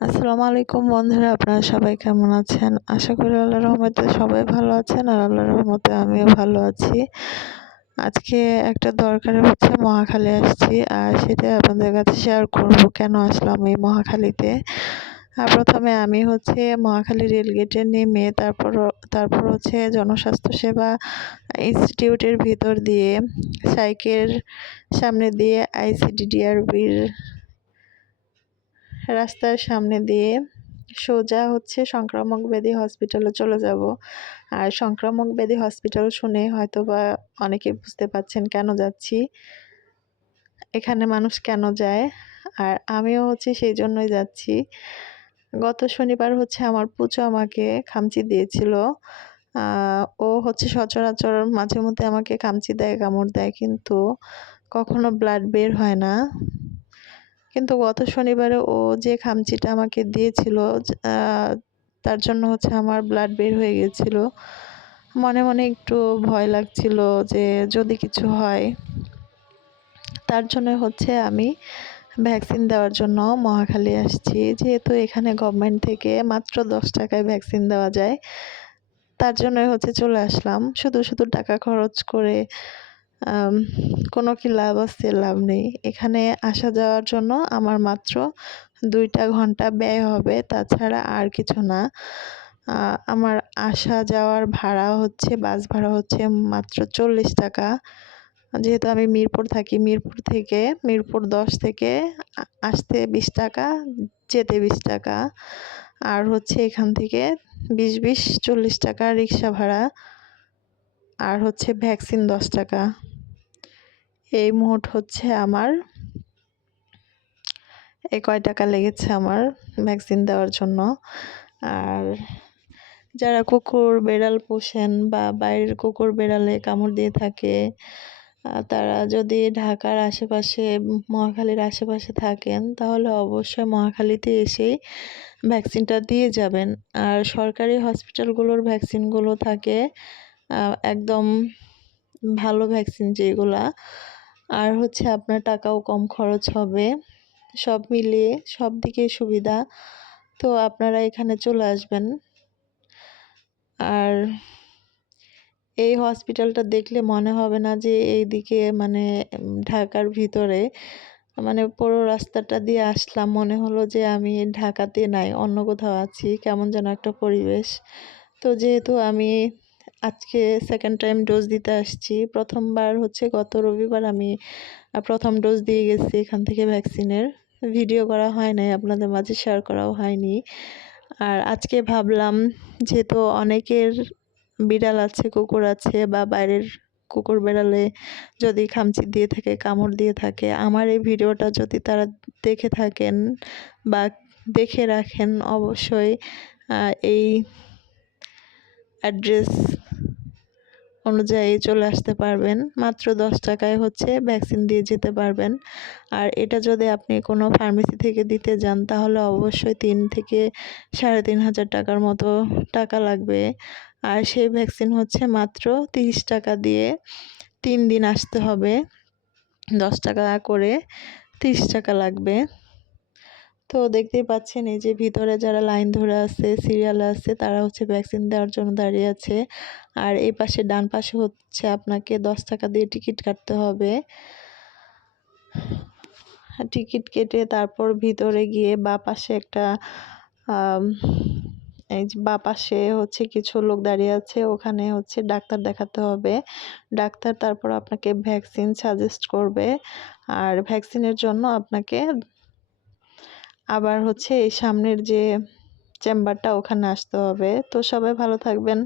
আসসালামু আলাইকুম বন্ধুরা, আপনারা সবাই কেমন আছেন? আশা করি আল্লাহর রহমতে সবাই ভালো আছেন আর আল্লাহর রহমতে আমিও ভালো আছি। আজকে একটা দরকারে হচ্ছে, মহাখালী আসছি আর সেটা আপনাদের কাছে শেয়ার করব, কেন আসলাম এই মহাখালীতে? প্রথমে আমি হচ্ছে মহাখালী রেলগেটে নেমে তারপর তারপর হচ্ছে জনস্বাস্থ্য সেবা ইনস্টিটিউটের ভিতর দিয়ে সাইকের সামনে দিয়ে আইসিডিডিআরবির রাস্তার সামনে দিয়ে সোজা হচ্ছে সংক্রামক ব্যাধি হসপিটালে চলে যাব। আর সংক্রামক ব্যাধি হসপিটাল শুনে হয়তো বা অনেকে বুঝতে পাচ্ছেন কেন যাচ্ছি, এখানে মানুষ কেন যায়, আর আমিও হচ্ছে সেই জন্যই যাচ্ছি। গত শনিবার হচ্ছে আমার পুচো আমাকে খামচি দিয়েছিল ও হচ্ছে সচরাচর মাঝে মধ্যে আমাকে খামচি দেয়, কামড় দেয়, কিন্তু কখনো ব্লাড বের হয় না। কিন্তু গত শনিবারে ও যে খামচিটা আমাকে দিয়েছিল তার জন্য হচ্ছে আমার ব্লাড বের হয়ে গেছিল। মনে মনে একটু ভয় লাগছিল যে যদি কিছু হয়, তার জন্য হচ্ছে আমি ভ্যাকসিন দেওয়ার জন্য মহাখালী আসছি। যেহেতু এখানে গভর্নমেন্ট থেকে মাত্র দশ টাকায় ভ্যাকসিন দেওয়া যায়, তার জন্যই হচ্ছে চলে আসলাম। শুধু শুধু টাকা খরচ করে কোনো কি লাভ আছে? লাভ নেই। এখানে আসা যাওয়ার জন্য আমার মাত্র দুইটা ঘণ্টা ব্যয় হবে, তাছাড়া আর কিছু না। আমার আসা যাওয়ার ভাড়া হচ্ছে, বাস ভাড়া হচ্ছে মাত্র চল্লিশ টাকা। যেহেতু আমি মিরপুর থাকি, মিরপুর থেকে, মিরপুর দশ থেকে আসতে বিশ টাকা, যেতে বিশ টাকা। আর হচ্ছে এখান থেকে বিশ বিশ, চল্লিশ টাকা রিক্সা ভাড়া। আর হচ্ছে ভ্যাকসিন দশ টাকা। এই মোট হচ্ছে আমার। এই কয় টাকা লেগেছে আমার ভ্যাকসিন দেওয়ার জন্য। আর যারা কুকুর বেড়াল পোষেন বা বাইরের কুকুর বেড়ালে কামড় দিয়ে থাকে তারা যদি ঢাকার আশেপাশে, মহাখালীর আশেপাশে থাকেন, তাহলে অবশ্যই মহাখালীতে এসেই ভ্যাকসিনটা দিয়ে যাবেন। আর সরকারি হসপিটালগুলোর ভ্যাকসিনগুলো থাকে একদম ভালো ভ্যাকসিন যেগুলা আর হচ্ছে আপনার টাকাও কম খরচ হবে। সব মিলিয়ে সব দিকেই সুবিধা। তো আপনারা এখানে চলে আসবেন। আর এই হসপিটালটা দেখলে মনে হবে না যে এইদিকে মানে ঢাকার ভিতরে মানে পুরো রাস্তাটা দিয়ে আসলাম। মনে হলো যে আমি ঢাকাতে নাই, অন্য কোথাও আছি। কেমন যেন একটা পরিবেশ। তো যেহেতু আমি আজকে সেকেন্ড টাইম ডোজ দিতে আসছি। প্রথমবার হচ্ছে গত রবিবার আমি প্রথম ডোজ দিয়ে গেছি এখান থেকে ভ্যাকসিনের ভিডিও করা হয় নাই, আপনাদের মাঝে শেয়ার করাও হয়নি। আর আজকে ভাবলাম, যেহেতু অনেকের বিড়াল আছে, কুকুর আছে বা বাইরের কুকুর বেড়ালে যদি খামচি দিয়ে থাকে, কামড় দিয়ে থাকে, আমার এই ভিডিওটা যদি তারা দেখে থাকেন বা দেখে রাখেন, অবশ্যই এই অ্যাড্রেস অনুযায়ী চলে আসতে পারবেন। মাত্র দশ টাকায় হচ্ছে ভ্যাকসিন দিয়ে যেতে পারবেন। আর এটা যদি আপনি কোনো ফার্মেসি থেকে দিতে যান, তাহলে অবশ্যই তিন থেকে সাড়ে তিন হাজার টাকার মতো টাকা লাগবে। আর সেই ভ্যাকসিন হচ্ছে মাত্র তিরিশ টাকা দিয়ে তিন দিন আসতে হবে। দশ টাকা করে তিরিশ টাকা লাগবে। তো দেখতেই পাচ্ছেন, এই যে ভিতরে যারা লাইন ধরে আছে সিরিয়াল আছে, তারা হচ্ছে ভ্যাকসিন দেওয়ার জন্য দাঁড়িয়ে আছে। আর এই পাশে, ডান পাশে হচ্ছে আপনাকে দশ টাকা দিয়ে টিকিট কাটতে হবে। টিকিট কেটে তারপর ভিতরে গিয়ে বা পাশে একটা এই বা পাশে হচ্ছে কিছু লোক দাঁড়িয়ে আছে, ওখানে হচ্ছে ডাক্তার দেখাতে হবে। ডাক্তার তারপর আপনাকে ভ্যাকসিন সাজেস্ট করবে। আর ভ্যাকসিনের জন্য আপনাকে আবার হচ্ছে এই সামনের যে চেম্বারটা ওখানে আসতে হবে। তো সবাই ভালো থাকবেন।